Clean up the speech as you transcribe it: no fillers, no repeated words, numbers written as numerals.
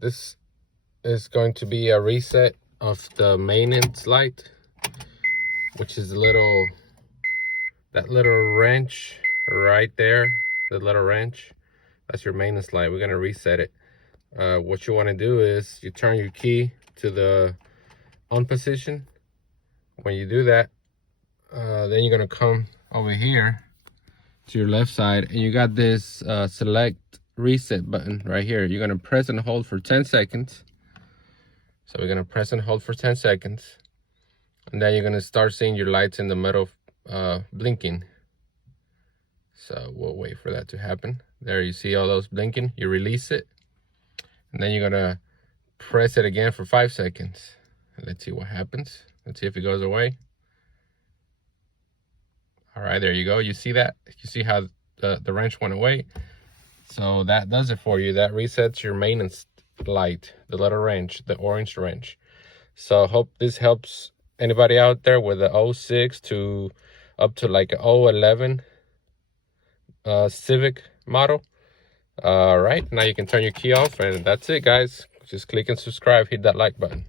This is going to be a reset of the maintenance light, which is that little wrench right there. The little wrench, that's your maintenance light. We're gonna reset it. What you want to do is you turn your key to the on position. When you do that, then you're gonna come over here to your left side, and you got this select reset button right here. You're gonna press and hold for 10 seconds. So we're gonna press and hold for 10 seconds, and then you're gonna start seeing your lights in the middle blinking. So we'll wait for that to happen. There, you see all those blinking. You release it, and then you're gonna press it again for 5 seconds. Let's see what happens. Let's see if it goes away. All right, there you go. You see that? You see how the wrench went away? So that does it for you. That resets your maintenance light, the little wrench, the orange wrench. So hope this helps anybody out there with the 06 to up to like 011 Civic model. All right, now you can turn your key off, and that's it, guys. Just click and subscribe, hit that like button.